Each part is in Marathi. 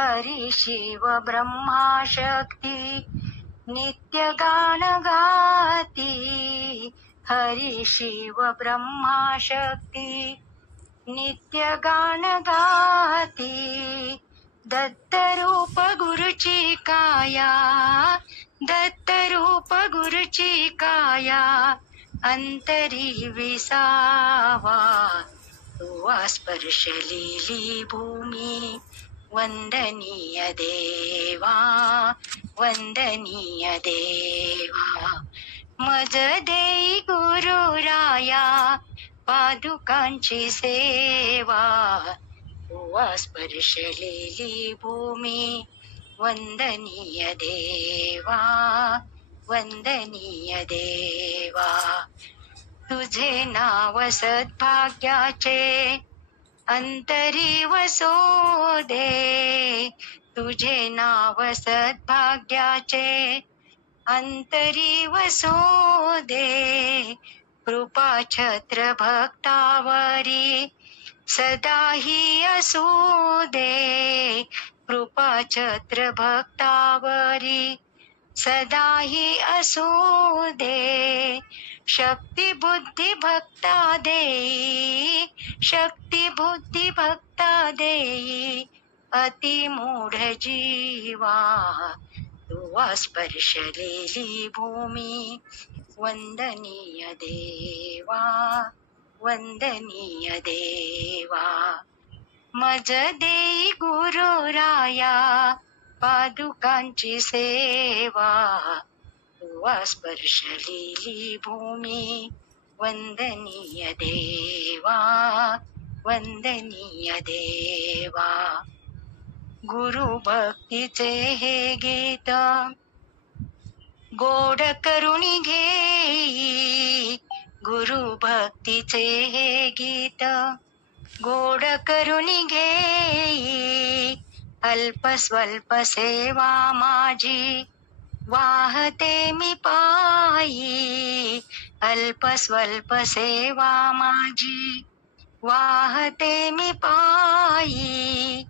हरी शिव ब्रह्मा शक्ती नित्य गान गाती. हरी शिव ब्रह्मा शक्ती नित्य गान गाती. दत्त रूप गुरुची काया, दत्त रूप गुरुची काया, अंतरी विसावा. तुवा स्पर्शलेली भूमी, वंदनीय देवा, वंदनीय देवा. मज देई गुरुराया, पादुकांची सेवा. तुवा स्पर्शलेली भूमी, वंदनीय देवा, वंदनीय देवा. तुझे नाव सद्भाग्याचे अंतरी वसो दे. तुझे नाव सद्भाग्याचे अंतरी वसो दे. कृपा छत्र भक्तावरी सदाही असू दे. कृपा छत्र भक्तावरी सदाही असू दे. शक्ती बुद्धी भक्ता देई, शक्ती बुद्धी भक्ता देई. अति मूढ जीवा, तुवा स्पर्शलेली भूमी, वंदनीय देवा, वंदनीय देवा. मज देई गुरुराया, पादुकांची सेवा. तुवा स्पर्शलेली भूमी, वंदनीय देवा, वंदनीय देवा. गुरु भक्तीचे हे गीत गोड करुणी घेई. गुरु भक्तीचे हे गीत गोड करुणी घेई. अल्प स्वल्प सेवा माझी वाहते मी पायी. अल्प स्वल्प सेवा माझी वाहते मी पायी.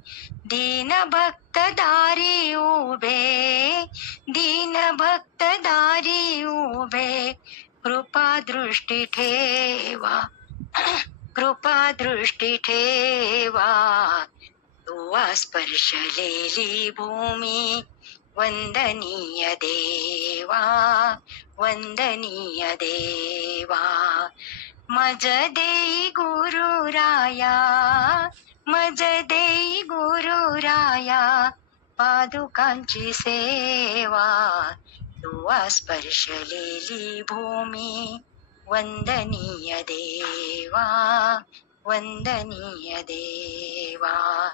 दीन भक्त दारी उभे, दीन भक्त दारी उभे. कृपा दृष्टी ठेवा, कृपा दृष्टी ठेवा. तुवा स्पर्शलेली भूमी, वंदनीय देवा, वंदनीय देवा. मज देई गुरुराया, मज देई गुरुराया. पादुकांची सेवा. तुवा स्पर्शलेली भूमी, वंदनीय देवा, वंदनीय देवा.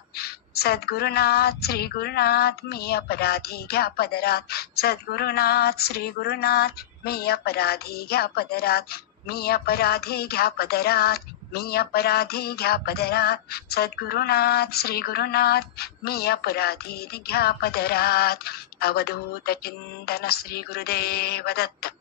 सद्गुरुनाथ श्री गुरुनाथ मी अपराधी घ्या पदरात. सद्गुरुनाथ श्री गुरुनाथ मी अपराधी घ्या पदरात. मी अपराधी घ्या पदरात, मी अपराधी घ्या पदरात. सद्गुरुनाथ श्री गुरुनाथ मी अपराधी घ्या पदरात. अवधूत चिंतन श्री गुरुदेव दत्त.